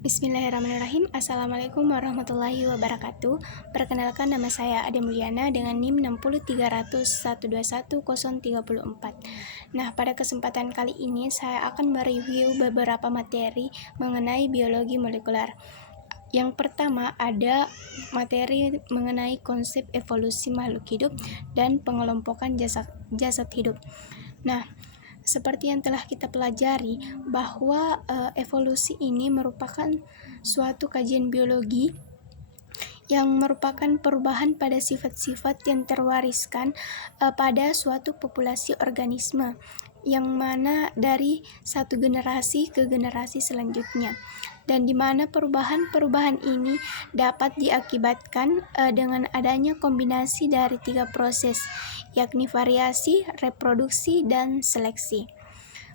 Bismillahirrahmanirrahim. Assalamualaikum warahmatullahi wabarakatuh. Perkenalkan, nama saya Ade Mulyana dengan NIM 60300121034. Nah, pada kesempatan kali ini saya akan mereview beberapa materi mengenai biologi molekuler. Yang pertama ada materi mengenai konsep evolusi makhluk hidup dan pengelompokan jasad hidup. Nah, seperti yang telah kita pelajari bahwa evolusi ini merupakan suatu kajian biologi yang merupakan perubahan pada sifat-sifat yang terwariskan pada suatu populasi organisme, yang mana dari satu generasi ke generasi selanjutnya, dan di mana perubahan-perubahan ini dapat diakibatkan dengan adanya kombinasi dari 3 proses, yakni variasi, reproduksi, dan seleksi.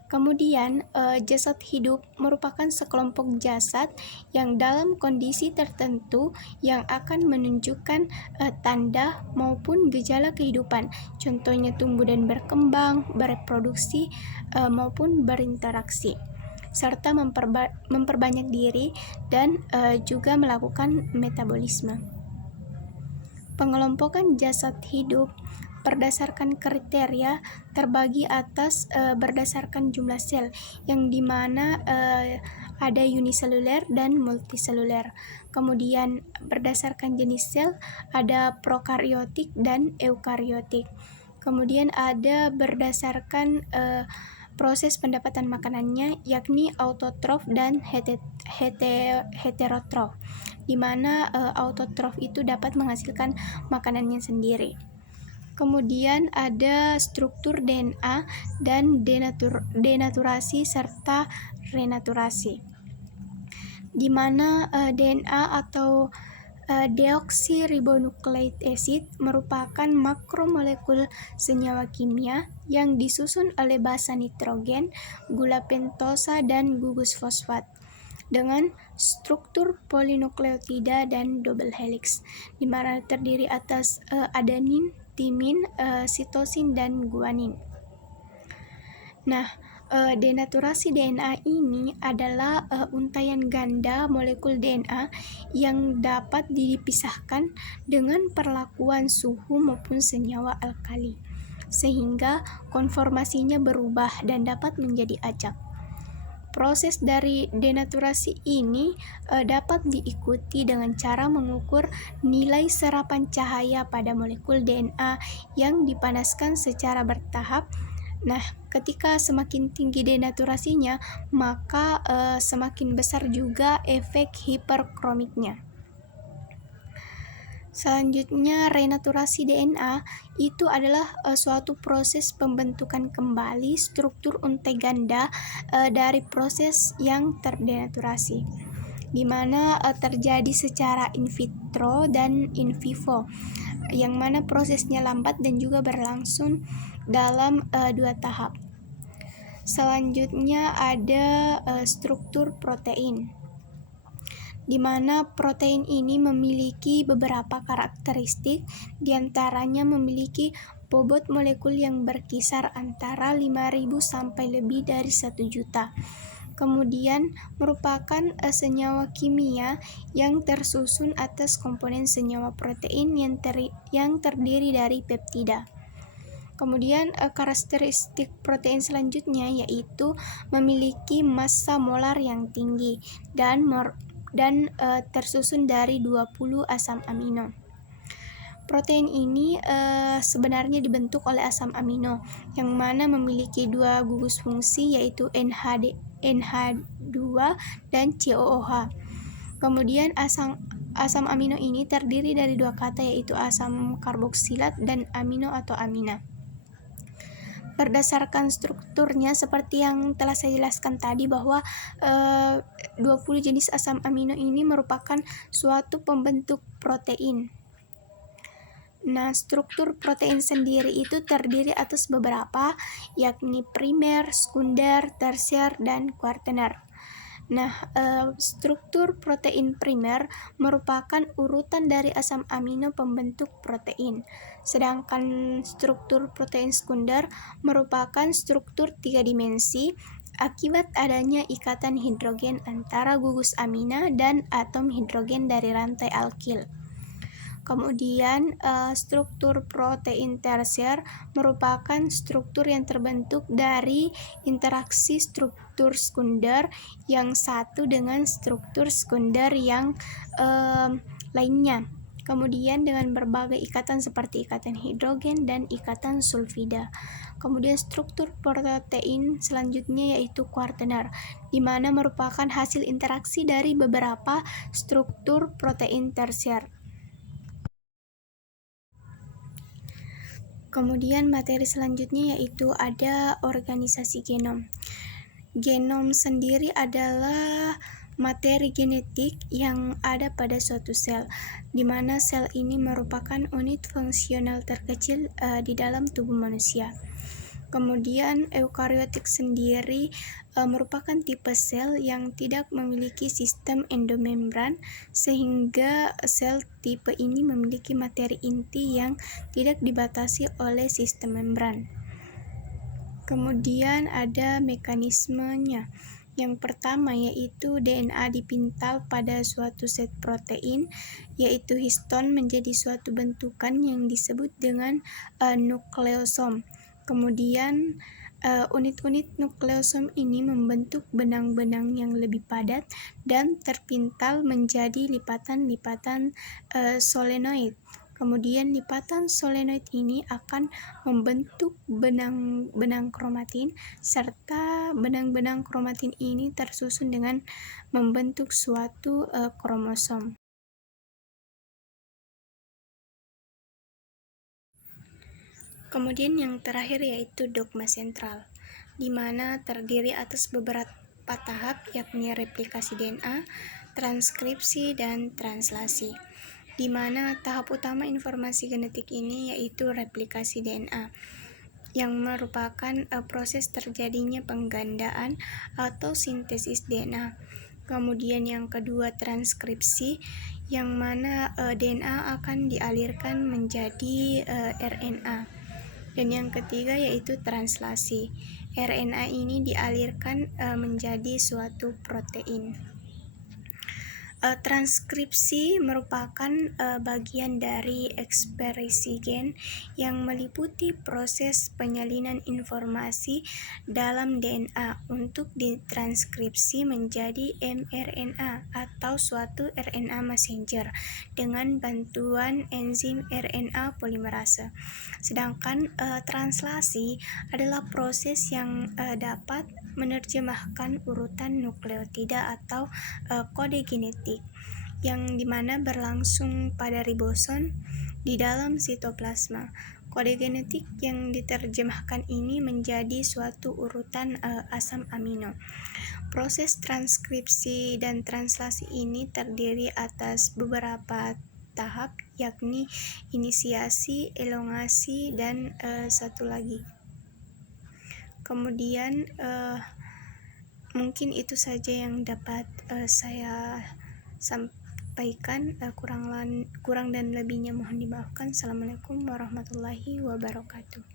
Kemudian, jasad hidup merupakan sekelompok jasad yang dalam kondisi tertentu yang akan menunjukkan tanda maupun gejala kehidupan, contohnya tumbuh dan berkembang, bereproduksi, maupun berinteraksi, serta memperbanyak diri dan juga melakukan metabolisme. Pengelompokan jasad hidup berdasarkan kriteria terbagi atas berdasarkan jumlah sel, yang dimana ada uniseluler dan multiseluler. Kemudian berdasarkan jenis sel ada prokariotik dan eukariotik. Kemudian ada berdasarkan proses pendapatan makanannya, yakni autotrof dan heterotrof, di mana autotrof itu dapat menghasilkan makanannya sendiri. Kemudian ada struktur DNA dan denaturasi serta renaturasi, di mana DNA atau deoksiribonukleik acid merupakan makromolekul senyawa kimia yang disusun oleh basa nitrogen, gula pentosa, dan gugus fosfat dengan struktur polinukleotida dan double helix, di mana terdiri atas adenin, timin, sitosin, dan guanin. Nah, denaturasi DNA ini adalah untaian ganda molekul DNA yang dapat dipisahkan dengan perlakuan suhu maupun senyawa alkali, sehingga konformasinya berubah dan dapat menjadi acak. Proses dari denaturasi ini dapat diikuti dengan cara mengukur nilai serapan cahaya pada molekul DNA yang dipanaskan secara bertahap. Nah, ketika semakin tinggi denaturasinya, maka semakin besar juga efek hiperkromiknya. Selanjutnya, renaturasi DNA itu adalah suatu proses pembentukan kembali struktur untai ganda dari proses yang terdenaturasi, di mana terjadi secara in vitro dan in vivo, yang mana prosesnya lambat dan juga berlangsung dalam 2 tahap. Selanjutnya ada struktur protein, di mana protein ini memiliki beberapa karakteristik, diantaranya memiliki bobot molekul yang berkisar antara 5.000 sampai lebih dari 1 juta. Kemudian merupakan senyawa kimia yang tersusun atas komponen senyawa protein yang terdiri dari peptida. Kemudian karakteristik protein selanjutnya yaitu memiliki massa molar yang tinggi dan tersusun dari 20 asam amino. Protein ini sebenarnya dibentuk oleh asam amino yang mana memiliki 2 gugus fungsi, yaitu NH2 dan COOH. Kemudian asam amino ini terdiri dari 2 kata, yaitu asam karboksilat dan amino atau amina. Berdasarkan strukturnya seperti yang telah saya jelaskan tadi, bahwa 20 jenis asam amino ini merupakan suatu pembentuk protein. Nah, struktur protein sendiri itu terdiri atas beberapa, yakni primer, sekunder, tersier, dan kuartener. Nah, struktur protein primer merupakan urutan dari asam amino pembentuk protein, sedangkan struktur protein sekunder merupakan struktur 3 dimensi akibat adanya ikatan hidrogen antara gugus amina dan atom hidrogen dari rantai alkil. Kemudian struktur protein tersier merupakan struktur yang terbentuk dari interaksi struktur sekunder yang satu dengan struktur sekunder yang lainnya. Kemudian dengan berbagai ikatan seperti ikatan hidrogen dan ikatan sulfida. Kemudian struktur protein selanjutnya yaitu kuartener, di mana merupakan hasil interaksi dari beberapa struktur protein tersier. Kemudian materi selanjutnya yaitu ada organisasi genom. Genom sendiri adalah materi genetik yang ada pada suatu sel, di mana sel ini merupakan unit fungsional terkecil di dalam tubuh manusia. Kemudian eukariotik sendiri merupakan tipe sel yang tidak memiliki sistem endomembran, sehingga sel tipe ini memiliki materi inti yang tidak dibatasi oleh sistem membran. Kemudian ada mekanismenya. Yang pertama yaitu DNA dipintal pada suatu set protein, yaitu histon menjadi suatu bentukan yang disebut dengan nukleosom. Kemudian unit-unit nukleosom ini membentuk benang-benang yang lebih padat dan terpintal menjadi lipatan-lipatan solenoid. Kemudian lipatan solenoid ini akan membentuk benang-benang kromatin, serta benang-benang kromatin ini tersusun dengan membentuk suatu kromosom. Kemudian yang terakhir yaitu dogma sentral, di mana terdiri atas beberapa tahap, yakni replikasi DNA, transkripsi, dan translasi. Di mana tahap utama informasi genetik ini yaitu replikasi DNA, yang merupakan proses terjadinya penggandaan atau sintesis DNA. Kemudian yang kedua transkripsi, yang mana DNA akan dialirkan menjadi RNA. Dan yang ketiga yaitu translasi. RNA ini dialirkan menjadi suatu protein. Transkripsi merupakan bagian dari ekspresi gen yang meliputi proses penyalinan informasi dalam DNA untuk ditranskripsi menjadi mRNA atau suatu RNA messenger dengan bantuan enzim RNA polimerase. Sedangkan translasi adalah proses yang dapat menerjemahkan urutan nukleotida atau kode genetik, yang dimana berlangsung pada ribosom di dalam sitoplasma. Kode genetik yang diterjemahkan ini menjadi suatu urutan asam amino. Proses transkripsi dan translasi ini terdiri atas beberapa tahap, yakni inisiasi, elongasi, dan satu lagi. Kemudian mungkin itu saja yang dapat saya sampaikan. Kurang dan lebihnya mohon dimaafkan. Assalamualaikum warahmatullahi wabarakatuh.